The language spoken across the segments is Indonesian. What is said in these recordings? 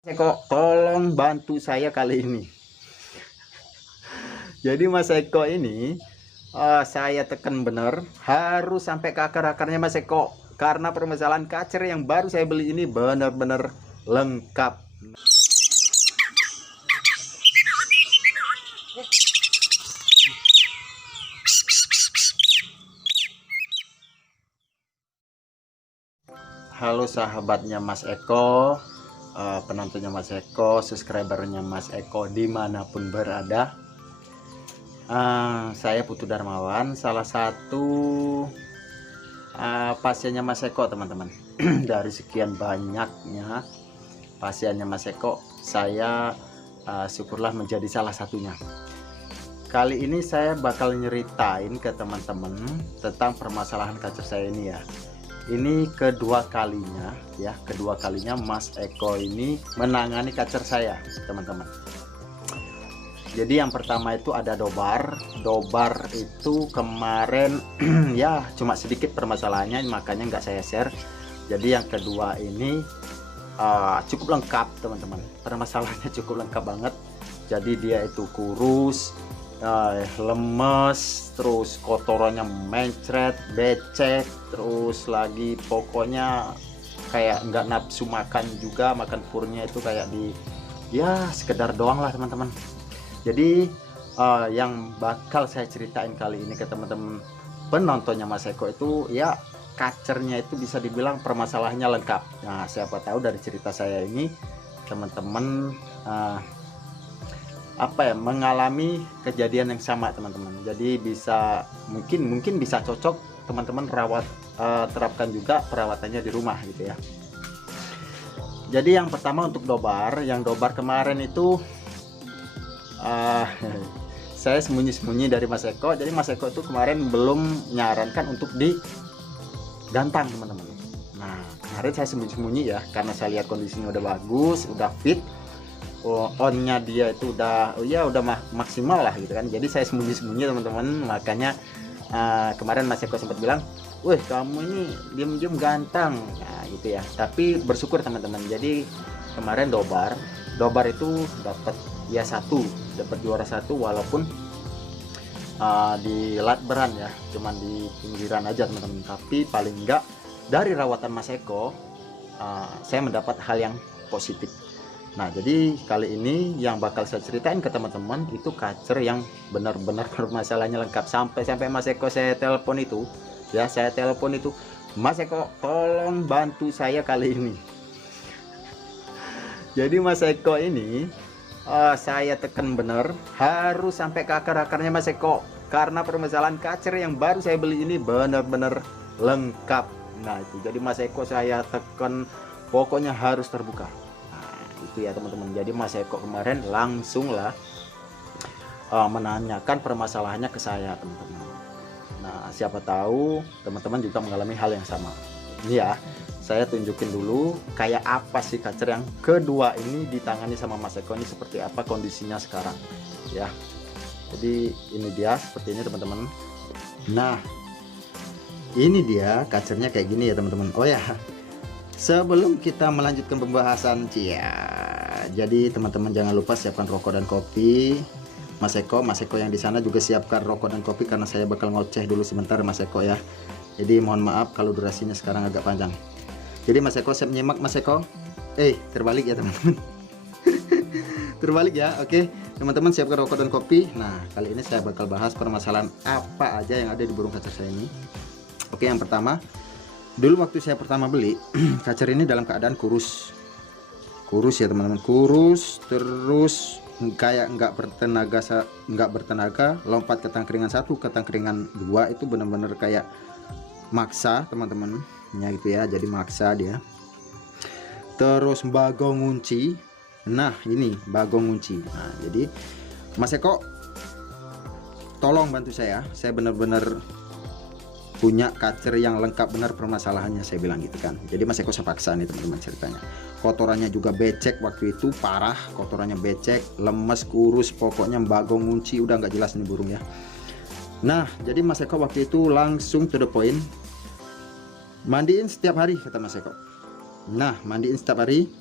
Eko, tolong bantu saya kali ini. Jadi Mas Eko ini saya tekan bener harus sampai ke akar-akarnya Mas Eko, karena permasalahan kacer yang baru saya beli ini benar-benar lengkap. Halo sahabatnya Mas Eko, penontonnya Mas Eko, subscribernya Mas Eko dimanapun berada. Saya Putu Darmawan, salah satu pasiennya Mas Eko, teman-teman. Dari sekian banyaknya pasiennya Mas Eko, saya syukurlah menjadi salah satunya. Kali ini saya bakal nyeritain ke teman-teman tentang permasalahan kacer saya ini ya. Ini kedua kalinya Mas Eko ini menangani kacer saya, teman-teman. Jadi yang pertama itu ada dobar itu kemarin ya cuma sedikit permasalahannya, makanya nggak saya share. Jadi yang kedua ini cukup lengkap, teman-teman. Permasalahannya cukup lengkap banget. Jadi dia itu kurus, lemes, terus kotorannya mencret, becek, terus lagi pokoknya kayak nggak nafsu makan juga, makan purnya itu kayak ya sekedar doang lah, teman-teman. Jadi yang bakal saya ceritain kali ini ke teman-teman penontonnya Mas Eko itu ya kacernya itu bisa dibilang permasalahannya lengkap. Nah, siapa tahu dari cerita saya ini teman-teman mengalami kejadian yang sama, teman-teman. Jadi bisa mungkin bisa cocok teman-teman terapkan juga perawatannya di rumah gitu ya. Jadi yang pertama untuk yang dobar kemarin itu saya sembunyi-sembunyi dari Mas Eko. Jadi Mas Eko itu kemarin belum nyarankan untuk digantang, teman-teman. Nah, kemarin saya sembunyi-sembunyi ya, karena saya lihat kondisinya udah bagus, udah fit. On-nya dia itu udah maksimal lah gitu kan. Jadi saya sembunyi-sembunyi, teman-teman. Makanya kemarin Mas Eko sempat bilang, "Wih, kamu ini diem-diem ganteng." Nah, gitu ya. Tapi bersyukur, teman-teman. Jadi kemarin dobar itu dapat juara satu, walaupun di latberan ya, cuman di pinggiran aja, teman-teman. Tapi paling enggak dari rawatan Mas Eko saya mendapat hal yang positif. Nah, jadi kali ini yang bakal saya ceritain ke teman-teman itu kacer yang benar-benar permasalahannya lengkap. Sampai Mas Eko saya telepon itu, "Mas Eko, tolong bantu saya kali ini." Jadi Mas Eko ini saya tekan bener harus sampai ke akar-akarnya Mas Eko, karena permasalahan kacer yang baru saya beli ini benar-benar lengkap. Nah, itu jadi Mas Eko saya tekan pokoknya harus terbuka. Itu ya, teman-teman. Jadi Mas Eko kemarin langsung lah menanyakan permasalahannya ke saya, teman-teman. Nah, siapa tahu teman-teman juga mengalami hal yang sama. Ini ya, saya tunjukin dulu kayak apa sih kacer yang kedua ini ditangani sama Mas Eko ini, seperti apa kondisinya sekarang ya. Jadi ini dia seperti ini, teman-teman. Nah, ini dia kacernya kayak gini ya, teman-teman. Oh ya, sebelum kita melanjutkan pembahasan jadi teman-teman jangan lupa siapkan rokok dan kopi. Mas Eko yang di sana juga siapkan rokok dan kopi, karena saya bakal ngoceh dulu sebentar Mas Eko ya. Jadi mohon maaf kalau durasinya sekarang agak panjang. Jadi Mas Eko siap nyimak, Mas Eko? Terbalik ya, teman-teman. Terbalik ya. Oke, teman-teman siapkan rokok dan kopi. Nah, kali ini saya bakal bahas permasalahan apa aja yang ada di burung kacer saya ini. Oke, yang pertama, dulu waktu saya pertama beli kacer ini dalam keadaan kurus ya, teman-teman. Kurus terus kayak nggak bertenaga, lompat ke tangkringan 1 ke tangkringan 2 itu benar-benar kayak maksa, teman-teman ya, gitu ya. Jadi maksa dia. Terus bagong ngunci. Nah, ini bagong ngunci. Nah, jadi Mas Eko tolong bantu saya benar-benar punya kacer yang lengkap benar permasalahannya, saya bilang gitu kan. Jadi Mas Eko saya paksa nih, teman-teman, ceritanya. Kotorannya juga becek waktu itu, parah. Kotorannya becek, lemes, kurus, pokoknya bagong ngunci, udah nggak jelas nih burung ya. Nah, jadi Mas Eko waktu itu langsung to the point, mandiin setiap hari, kata Mas Eko. Nah, mandiin setiap hari,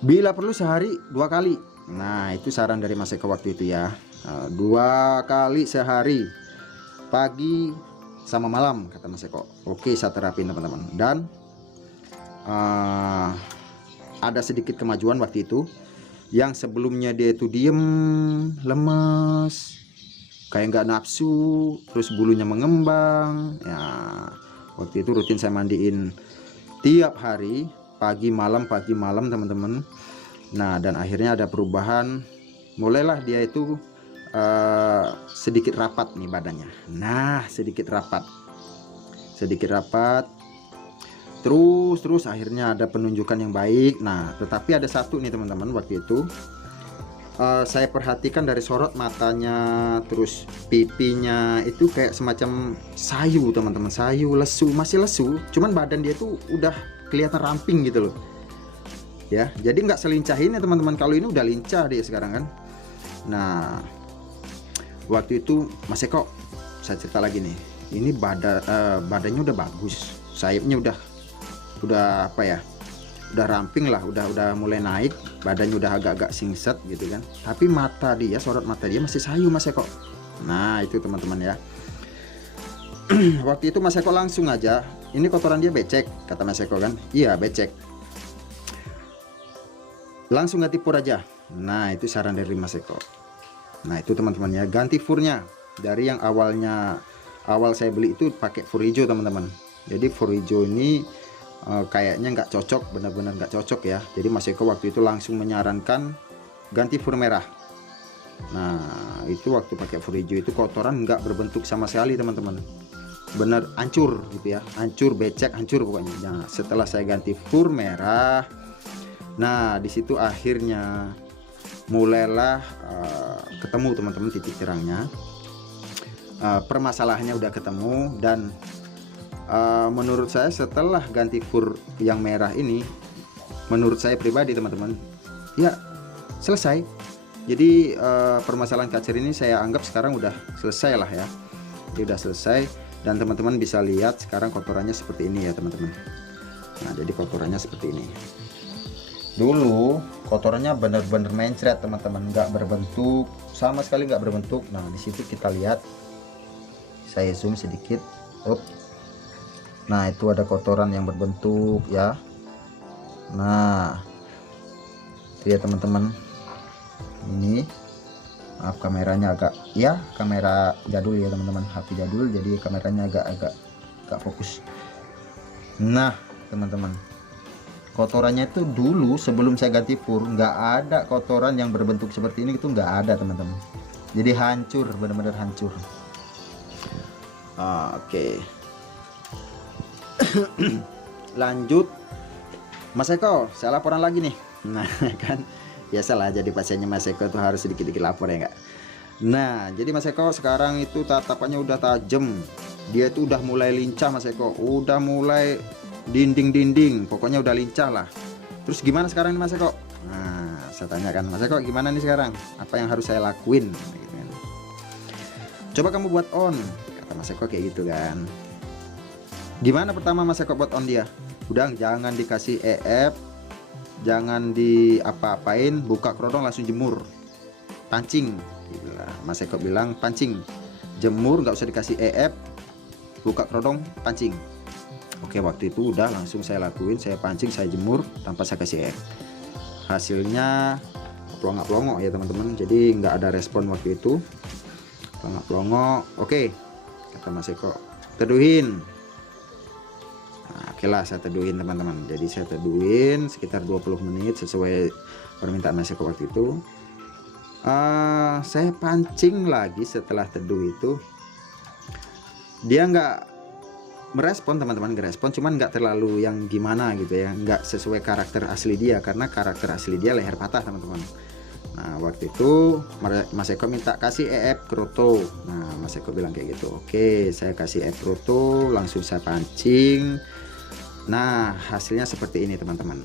Bila perlu sehari 2 kali. Nah, itu saran dari Mas Eko waktu itu ya. 2 kali sehari, pagi sama malam kata Mas Eko. Oke, saya terapin teman-teman. Dan ada sedikit kemajuan waktu itu. Yang sebelumnya dia itu diem, lemes, kayak nggak nafsu, terus bulunya mengembang ya. Waktu itu rutin saya mandiin tiap hari, pagi malam teman-teman. Nah, dan akhirnya ada perubahan, mulailah dia itu sedikit rapat nih badannya. Nah, sedikit rapat, terus akhirnya ada penunjukan yang baik. Nah, tetapi ada satu nih teman-teman, waktu itu saya perhatikan dari sorot matanya, terus pipinya itu kayak semacam sayu teman-teman, sayu, lesu, masih lesu, cuman badan dia tuh udah kelihatan ramping gitu loh ya. Jadi nggak selincah ini teman-teman, kalau ini udah lincah dia sekarang kan. Nah, waktu itu Mas Eko, saya cerita lagi nih, ini badannya udah bagus, sayapnya udah apa ya, udah ramping lah, udah mulai naik, badannya udah agak-agak singset gitu kan. Tapi mata dia, sorot mata dia masih sayu Mas Eko. Nah, itu teman-teman ya. Waktu itu Mas Eko langsung aja, ini kotoran dia becek kata Mas Eko kan. Iya, becek. Langsung ganti fur aja. Nah, itu saran dari Mas Eko. Nah, itu teman-teman ya, ganti furnya. Dari yang awal saya beli itu pakai fur hijau teman-teman. Jadi fur hijau ini kayaknya nggak cocok, benar-benar nggak cocok ya. Jadi Mas Eko waktu itu langsung menyarankan ganti fur merah. Nah, itu waktu pakai fur hijau itu kotoran nggak berbentuk sama sekali teman-teman, bener hancur gitu ya, hancur, becek, hancur pokoknya. Nah, setelah saya ganti fur merah, nah disitu akhirnya mulailah ketemu teman-teman titik terangnya. Permasalahannya udah ketemu. Dan menurut saya setelah ganti fur yang merah ini, menurut saya pribadi teman-teman ya selesai. Jadi permasalahan kacer ini saya anggap sekarang udah selesai lah ya. Jadi udah selesai, dan teman-teman bisa lihat sekarang kotorannya seperti ini ya teman-teman. Nah, jadi kotorannya seperti ini. Dulu kotorannya bener-bener mencret teman-teman, nggak berbentuk sama sekali, nggak berbentuk. Nah, di situ kita lihat, saya zoom sedikit. Nah, itu ada kotoran yang berbentuk ya. Nah, itu ya teman-teman. Ini maaf, kameranya agak, ya kamera jadul ya teman-teman, HP jadul, jadi kameranya agak fokus. Nah teman-teman, kotorannya itu dulu sebelum saya ganti fur nggak ada kotoran yang berbentuk seperti ini, itu nggak ada teman-teman. Jadi hancur, benar-benar hancur. Oke. Lanjut Mas Eko, saya laporan lagi nih. Nah kan biasalah, jadi pasiennya Mas Eko tuh harus sedikit-sedikit lapor ya enggak. Nah, jadi Mas Eko sekarang itu tatapannya udah tajam. Dia itu udah mulai lincah Mas Eko, udah mulai dinding-dinding, pokoknya udah lincah lah. Terus gimana sekarang nih Mas Eko? Nah, saya tanyakan, Mas Eko gimana nih sekarang? Apa yang harus saya lakuin? Gitu kan. Coba kamu buat on, kata Mas Eko kayak gitu kan. Gimana pertama Mas Eko buat on dia? Udah jangan dikasih EF, jangan di apa-apain, buka kerodong langsung jemur, pancing. Mas Eko bilang pancing, jemur, nggak usah dikasih EF, buka kerodong, pancing. Oke, waktu itu udah langsung saya lakuin, saya pancing, saya jemur tanpa saya kasih EF. Hasilnya pelongok-pelongok ya teman-teman, jadi nggak ada respon waktu itu, pelongok-pelongok. Oke, kata Mas Eko, teduhin. Nah, oke lah, saya teduhin teman-teman. Jadi saya teduhin sekitar 20 menit sesuai permintaan Mas Eko waktu itu. Saya pancing lagi setelah teduh itu, dia nggak merespon teman-teman, nggak respon, cuman nggak terlalu yang gimana gitu ya, nggak sesuai karakter asli dia, karena karakter asli dia leher patah teman-teman. Nah, waktu itu Mas Eko minta kasih EF Kroto. Nah, Mas Eko bilang kayak gitu. Oke, saya kasih EF Kroto, langsung saya pancing. Nah, hasilnya seperti ini teman-teman.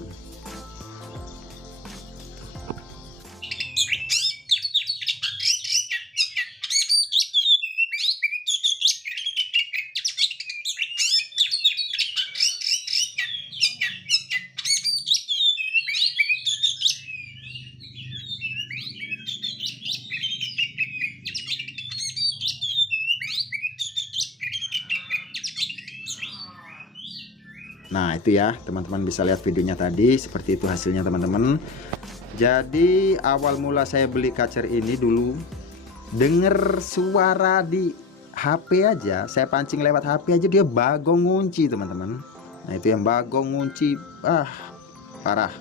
Nah itu ya teman-teman bisa lihat videonya tadi, seperti itu hasilnya teman-teman. Jadi awal mula saya beli kacer ini dulu denger suara di HP aja, saya pancing lewat HP aja dia bagong ngunci teman-teman. Nah itu yang bagong ngunci, parah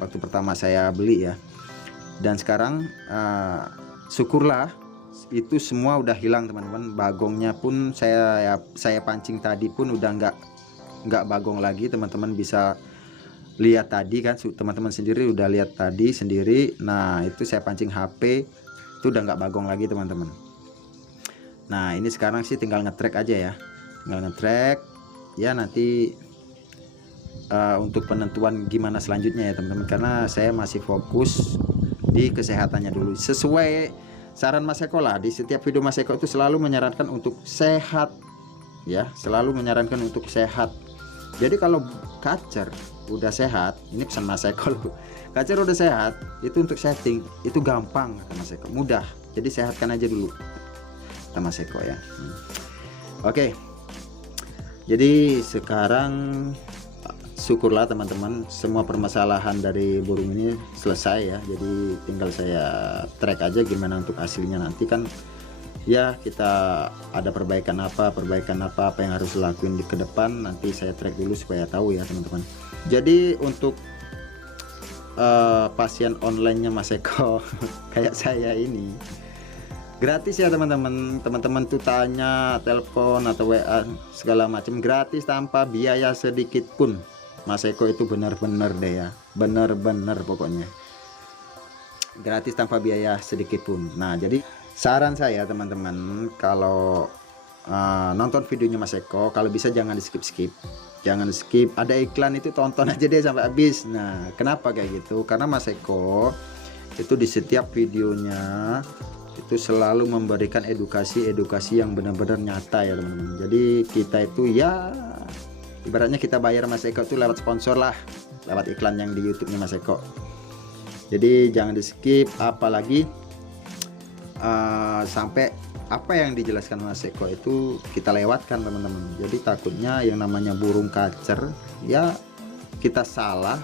waktu pertama saya beli ya. Dan sekarang syukurlah itu semua udah hilang teman-teman. Bagongnya pun saya pancing tadi pun udah nggak bagong lagi, teman-teman bisa lihat tadi kan, teman-teman sendiri udah lihat tadi sendiri. Nah itu saya pancing HP itu udah nggak bagong lagi teman-teman. Nah ini sekarang sih tinggal ngetrek aja ya, tinggal ngetrek ya. Nanti untuk penentuan gimana selanjutnya ya teman-teman, karena saya masih fokus di kesehatannya dulu. Sesuai saran Mas Eko lah, di setiap video Mas Eko itu selalu menyarankan untuk sehat ya, selalu menyarankan untuk sehat. Jadi kalau kacer udah sehat, ini pesan Mas Eko loh, kacer udah sehat itu untuk setting itu gampang kata Mas Eko, mudah. Jadi sehatkan aja dulu kata Mas Eko ya. Oke, jadi sekarang syukurlah teman-teman semua permasalahan dari burung ini selesai ya. Jadi tinggal saya track aja gimana untuk hasilnya nanti kan ya, kita ada perbaikan apa yang harus lakuin di ke depan, nanti saya track dulu supaya tahu ya teman-teman. Jadi untuk pasien online-nya Mas Eko kayak saya ini gratis ya teman-teman. Teman-teman tuh tanya, telepon atau WA segala macam gratis tanpa biaya sedikit pun. Mas Eko itu benar-benar deh ya, benar-benar pokoknya gratis tanpa biaya sedikit pun. Nah jadi saran saya teman-teman, kalau nonton videonya Mas Eko, kalau bisa jangan di skip, jangan di skip. Ada iklan itu tonton aja deh sampai habis. Nah kenapa kayak gitu? Karena Mas Eko itu di setiap videonya itu selalu memberikan edukasi yang benar-benar nyata ya teman-teman. Jadi kita itu ya ibaratnya kita bayar Mas Eko itu lewat sponsor lah, lewat iklan yang di YouTube-nya Mas Eko. Jadi jangan di skip, apalagi sampai apa yang dijelaskan Mas Eko itu kita lewatkan teman-teman. Jadi takutnya yang namanya burung kacer ya kita salah,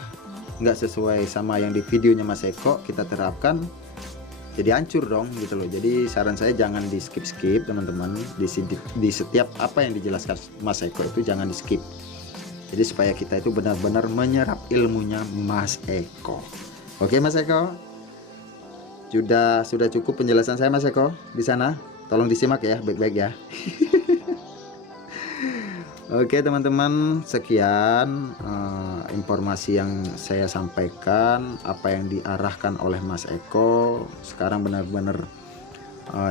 nggak sesuai sama yang di videonya Mas Eko kita terapkan, jadi hancur dong gitu loh. Jadi saran saya jangan di skip teman-teman, di setiap apa yang dijelaskan Mas Eko itu jangan di skip. Jadi supaya kita itu benar-benar menyerap ilmunya Mas Eko. Oke Mas Eko, sudah cukup penjelasan saya Mas Eko di sana. Tolong disimak ya baik-baik ya. Oke teman-teman, sekian informasi yang saya sampaikan, apa yang diarahkan oleh Mas Eko sekarang benar-benar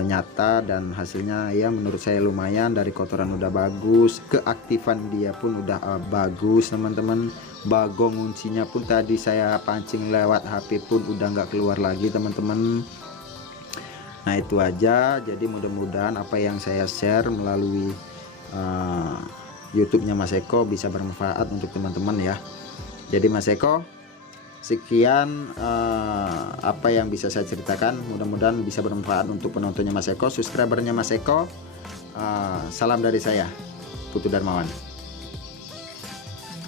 nyata dan hasilnya ya menurut saya lumayan. Dari kotoran udah bagus, keaktifan dia pun udah bagus teman-teman. Bagong kuncinya pun tadi saya pancing lewat HP pun udah nggak keluar lagi teman-teman. Nah itu aja. Jadi mudah-mudahan apa yang saya share melalui YouTube-nya Mas Eko bisa bermanfaat untuk teman-teman ya. Jadi Mas Eko, sekian apa yang bisa saya ceritakan, mudah-mudahan bisa bermanfaat untuk penontonnya Mas Eko, subscribernya Mas Eko. Salam dari saya, Putu Darmawan.